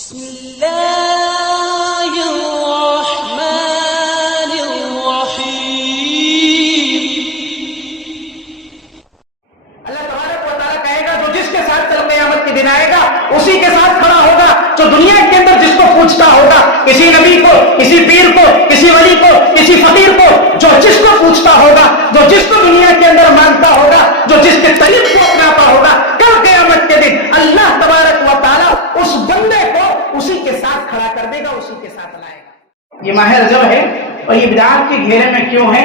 بسم اللہ الرحمن الرحیم۔ اللہ تبارک و تعالیٰ کہے گا جو جس کے ساتھ کل قیامت کے دن آئے گا اسی کے ساتھ کھڑا ہوگا جو دنیا کے اندر جس کو پوچھتا ہوگا، کسی نبی کو، کسی پیر کو، کسی ولی کو، کسی فقیر کو، جو جس کو پوچھتا ہوگا، جو جس کو دنیا کے اندر مانتا ہوگا، جو جس کے طریق کو اپناتا ہوگا، کل قیامت کے دن اللہ تبارک و تعالیٰ اس بندے کو اسی کے ساتھ کھڑا کر دے گا، اسی کے ساتھ لائے گا۔ یہ ماہ رجب ہے اور یہ بدعات کے گھیرے میں کیوں ہے،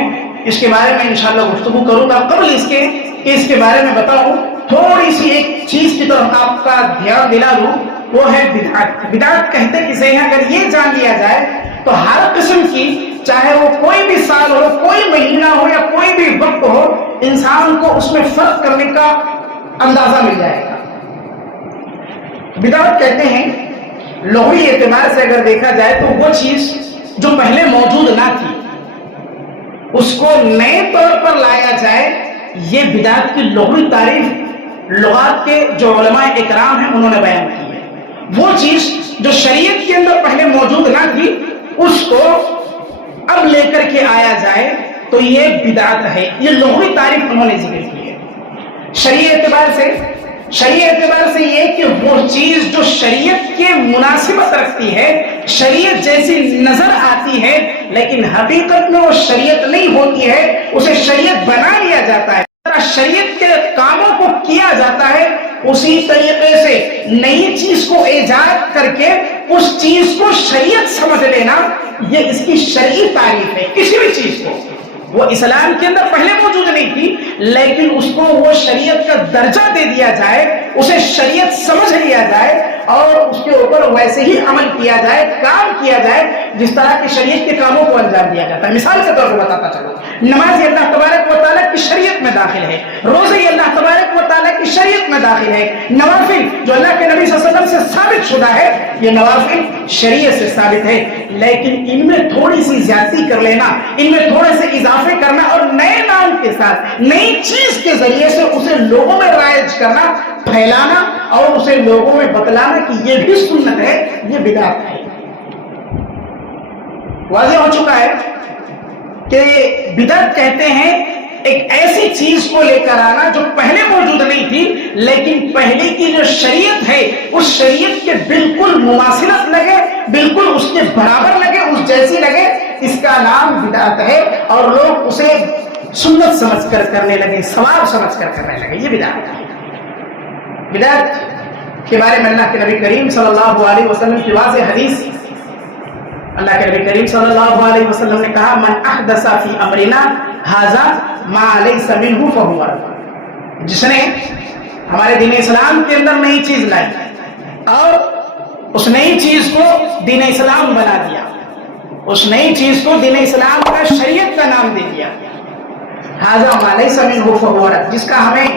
اس کے بارے میں انشاءاللہ گفتگو کروں گا۔ قبل اس کے کہ اس کے بارے میں بتاؤں، تھوڑی سی ایک چیز کی طرف آپ کا دھیان دلا دوں، وہ ہے بدعات۔ بدعات کہتے کسے ہیں؟ اگر یہ جان لیا جائے تو ہر قسم کی، چاہے وہ کوئی بھی سال ہو، کوئی مہینہ ہو یا کوئی بھی وقت ہو، انسان کو اس میں فرق کرنے کا اندازہ مل جائے گا۔ بدعت کہتے ہیں لغوی اعتبار سے اگر دیکھا جائے تو وہ چیز جو پہلے موجود نہ تھی اس کو نئے طور پر لایا جائے، یہ بدعت کی لغوی تعریف لغات کے جو علماء اکرام ہیں انہوں نے بیان کی ہے۔ وہ چیز جو شریعت کے اندر پہلے موجود نہ تھی اس کو اب لے کر کے آیا جائے تو یہ بدعت ہے، یہ لغوی تعریف انہوں نے ذکر کی ہے۔ شرعی اعتبار سے یہ کہ وہ چیز جو شریعت کے مناسبت رکھتی ہے، شریعت جیسی نظر آتی ہے لیکن حقیقت میں وہ شریعت نہیں ہوتی ہے، اسے شریعت بنا لیا جاتا ہے، شریعت کے کاموں کو کیا جاتا ہے، اسی طریقے سے نئی چیز کو ایجاد کر کے اس چیز کو شریعت سمجھ لینا، یہ اس کی شرعی تعریف ہے۔ کسی بھی چیز کو وہ اسلام کے اندر پہلے موجود نہیں تھی لیکن اس کو وہ شریعت کا درجہ دے دیا جائے، اسے شریعت سمجھ لیا جائے اور اس کے اوپر ویسے ہی عمل کیا جائے، کام کیا جائے جس طرح کی شریعت کے کاموں کو انجام دیا جاتا ہے۔ مثال کے طور پر بتاتا چلو، نماز اللہ تبارک و تعالیٰ کی شریعت میں داخل ہے، روزے اللہ تبارک و تعالیٰ کی شریعت میں داخل ہے، نوافل جو اللہ کے نبی صلی اللہ علیہ وسلم سے ثابت شدہ ہے یہ نوافل شریعت سے ثابت ہے، لیکن ان میں تھوڑی سی زیادتی کر لینا، ان میں تھوڑے سے اضافے کرنا اور نئے نام کے ساتھ نئی چیز کے ذریعے سے اسے لوگوں میں رائج کرنا، پھیلانا اور اسے لوگوں میں بتلانا کہ یہ بھی سنت ہے، یہ بدعت ہے۔ واضح ہو چکا ہے کہ بدعت کہتے ہیں ایک ایسی چیز کو لے کر آنا جو پہلے موجود نہیں تھی لیکن پہلے کی جو شریعت ہے اس شریعت کے بالکل مماثلت لگے، بالکل اس کے برابر لگے، اس جیسی لگے، اس کا نام بدعت ہے اور لوگ اسے سنت سمجھ کر کرنے لگے، ثواب سمجھ کر کرنے لگے، یہ بدعت ہے۔ بدعت کے بارے میں اللہ کے نبی کریم صلی اللہ علیہ وسلم کی واضح حدیث، اللہ کے نبی کریم صلی اللہ علیہ وسلم نے کہا من احدث فی امرنا ھذا ما لیس منہ فہو رد، جس نے ہمارے دین اسلام کے اندر نئی چیز لائی اور اس نئی چیز کو دین اسلام بنا دیا، اس نئی چیز کو دین اسلام کا شریعت کا نام دے دیا، ھذا ما لیس منہ فہو رد، جس کا ہمیں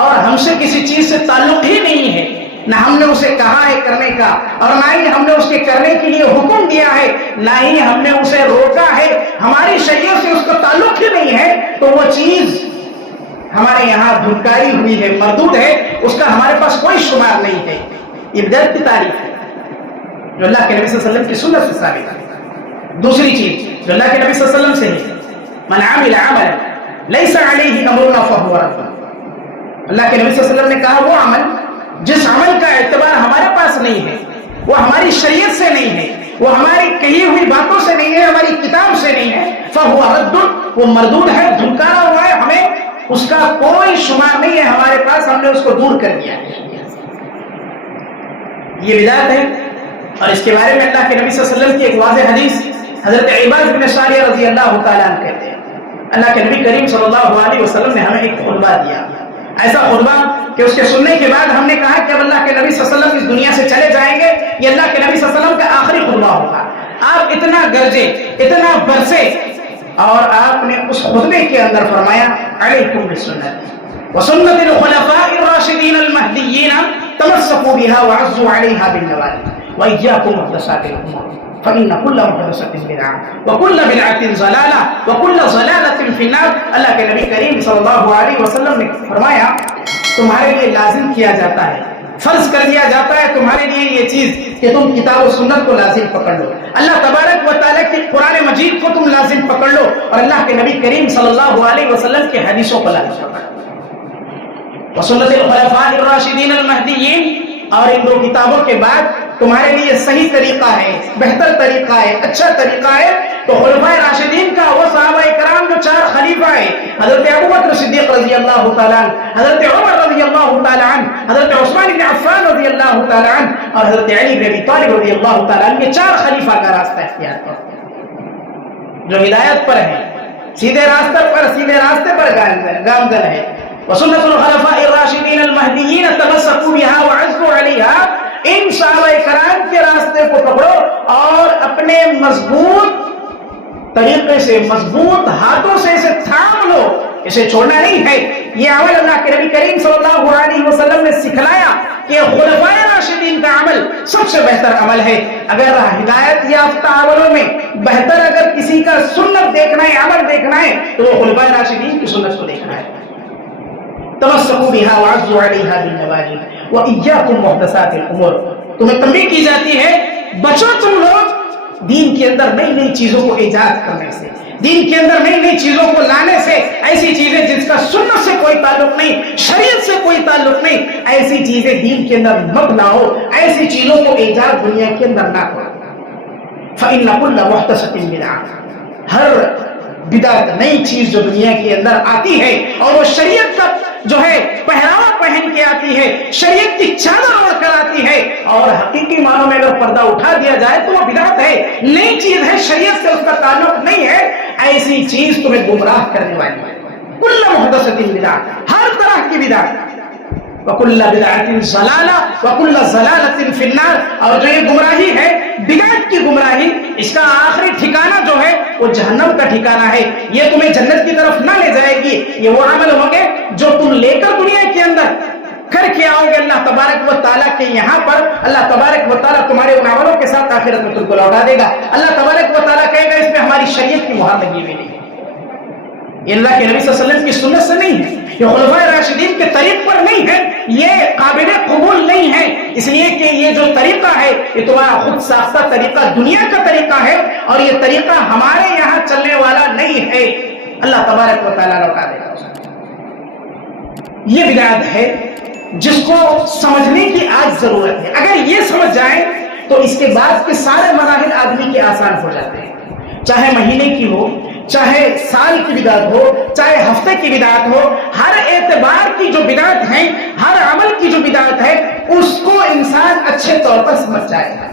اور ہم سے کسی چیز سے تعلق ہی نہیں ہے، نہ ہم نے اسے کہا ہے کرنے کا اور نہ ہی ہم نے اس کے کرنے کے لیے حکم دیا ہے، نہ ہی ہم نے اسے روکا ہے، ہماری شریعت سے اس کا تعلق ہی نہیں ہے، تو وہ چیز ہمارے یہاں دھتکاری ہوئی ہے، مردود ہے، اس کا ہمارے پاس کوئی شمار نہیں ہے۔ یہ بدعت کی تعریف ہے جو اللہ کے نبی صلی اللہ علیہ وسلم کی سنت سے ثابت ہے۔ دوسری چیز جو اللہ کے نبی صلی اللہ علیہ وسلم سے ہے، من عمل عملا لیس علیہ امرنا فہو رد، اللہ کے نبی صلی اللہ علیہ وسلم نے کہا وہ عمل جس عمل کا اعتبار ہمارے پاس نہیں ہے، وہ ہماری شریعت سے نہیں ہے، وہ ہماری کہی ہوئی باتوں سے نہیں ہے، ہماری کتاب سے نہیں ہے، فہو رد، وہ مردود ہے، دھنکارا ہوا ہے، ہمیں اس کا کوئی شمار نہیں ہے ہمارے پاس، ہم نے اس کو دور کر دیا۔ یہ بدعت ہے اور اس کے بارے میں اللہ کے نبی صلی اللہ علیہ وسلم کی ایک واضح حدیث حضرت عباد بن ساریہ رضی اللہ تعالیٰ عنہ کہتے ہیں اللہ کے نبی کریم صلی اللہ علیہ وسلم نے ہمیں ایک خطبہ دیا، ایسا خطبہ کہ اس کے سننے کے بعد ہم نے کہا کہ اب اللہ کے نبی صلی اللہ علیہ وسلم اس دنیا سے چلے جائیں گے، یہ اللہ کے نبی صلی اللہ علیہ وسلم کا آخری خطبہ ہوگا۔ آپ اتنا گرجے، اتنا برسے اور آپ نے اس خطبے کے اندر فرمایا علیکم بسنتی وسنت الخلفاء الراشدین المہدیین تمسکوا بها وعضوا علیہا بالنواجذ وإیاکم محدثات الامور فإن كل محدثة بدعة وكل بدعة ضلالة وكل ضلالة في النار۔ اللہ کے نبی کریم صلی اللہ علیہ وسلم نے فرمایا تمہارے لیے لازم کیا جاتا ہے، فرض کر دیا جاتا ہے تمہارے لیے یہ چیز کہ تم کتاب و سنت کو لازم پکڑ لو، اللہ تبارک و تعالیٰ کی قرآن مجید کو تم لازم پکڑ لو، اور اللہ کے نبی کریم صلی اللہ علیہ وسلم کے حدیثوں کو لازم پکڑ لو، وسنت الخلفاء الراشدین المہدیین، اور ان دو کتابوں کے بعد تمہارے لیے صحیح طریقہ ہے، بہتر طریقہ ہے، اچھا طریقہ ہے تو خلفائے راشدین کا، وہ صحابہ کرام جو 4 خلیفہ ہیں، حضرت ابوبکر صدیق رضی اللہ تعالیٰ عنہ، حضرت عمر رضی اللہ تعالیٰ عنہ، حضرت عثمان بن عفان رضی اللہ تعالیٰ عنہ، اور حضرت علی بن ابی طالب رضی اللہ تعالیٰ عنہ، یہ 4 خلیفہ کا راستہ اختیار کرتے ہیں جو ہدایت پر ہے، سیدھے راستے پر گامزن ہے۔ وسنت الخلفاء الراشدین المہدیین تمسکوا بها وعزوا علیہا، ان صحابہ کرام کے راستے کو پکڑو اور اپنے مضبوط طریقے سے، مضبوط ہاتھوں سے اسے تھام لو، اسے چھوڑنا نہیں ہے۔ یہ عمل اللہ کے نبی کریم صلی اللہ علیہ وسلم نے سکھلایا کہ خلفائے راشدین کا عمل سب سے بہتر عمل ہے۔ اگر ہدایت یافتہ عملوں میں بہتر اگر کسی کا سنت دیکھنا ہے، عمل دیکھنا ہے، تو وہ خلفائے راشدین کی سنت کو دیکھنا ہے۔ تمسکوا بها وعزوا علیہا بالنواجذ وإیاکم محدثات الامور، تمہیں تنبیہ کی جاتی ہے بچو تم لوگ دین کے اندر نئی نئی چیزوں کو ایجاد کرنے سے، دین کے اندر نئی نئی چیزوں کو لانے سے، ایسی چیزیں جس کا سنت سے کوئی تعلق نہیں، شریعت سے کوئی تعلق نہیں، ایسی چیزیں دین کے اندر مت لاؤ، ایسی چیزوں کو ایجاد دنیا کے اندر نہ کرو۔ فإن كل محدثة بدعة، ہر بدعت نئی چیز جو دنیا کے اندر آتی ہے اور وہ شریعت کا جو ہے پہراوا پہن کے آتی ہے، شریعت کی چادر اوڑھ کر آتی ہے، اور حقیقی معنوں میں اگر پردہ اٹھا دیا جائے تو وہ بدعت ہے، نئی چیز ہے، شریعت سے اس کا تعلق نہیں ہے، ایسی چیز تمہیں گمراہ کرنے والی ہے۔ کل محدثۃ بدعۃ، ہر طرح کی بدعت، وکل بدعۃ ضلالہ وکل ضلالۃ فی النار، اور جو یہ گمراہی ہے، بدعت کی گمراہی، اس کا آخری ٹھکانہ جو ہے وہ جہنم کا ٹھکانہ ہے، یہ تمہیں جنت کی طرف نہ لے جائے گی۔ یہ وہ عمل ہوں گے جو تم لے کر دنیا کے اندر کر کے آؤ گے اللہ تبارک و تعالیٰ کے یہاں پر، اللہ تبارک و تعالیٰ تمہارے ان عملوں کے ساتھ آخرت میں تم کو لوٹا دے گا۔ اللہ تبارک و تعالیٰ کہے گا اس میں ہماری شریعت کی مہر لگی ہوئی نہیں، یہ اللہ کے نبی صلی اللہ علیہ وسلم کی سنت سے نہیں ہے، یہ خلفائے راشدین کے طریق پر نہیں ہے، یہ قابل قبول نہیں ہے، اس لیے کہ یہ جو طریقہ ہے یہ تمہارا خود ساختہ طریقہ، دنیا کا طریقہ ہے، اور یہ طریقہ ہمارے یہاں چلنے والا نہیں ہے۔ اللہ تبارک و تعالیٰ لوٹا دے گا۔ یہ بدعت ہے جس کو سمجھنے کی آج ضرورت ہے، اگر یہ سمجھ جائیں تو اس کے بعد کے سارے مراحل آدمی کے آسان ہو جاتے ہیں، چاہے مہینے کی ہو، چاہے سال کی بدعت ہو، چاہے ہفتے کی بدعت ہو، ہر اعتبار کی جو بدعت ہے، ہر عمل کی جو بدعت ہے، اس کو انسان اچھے طور پر سمجھ جائے گا۔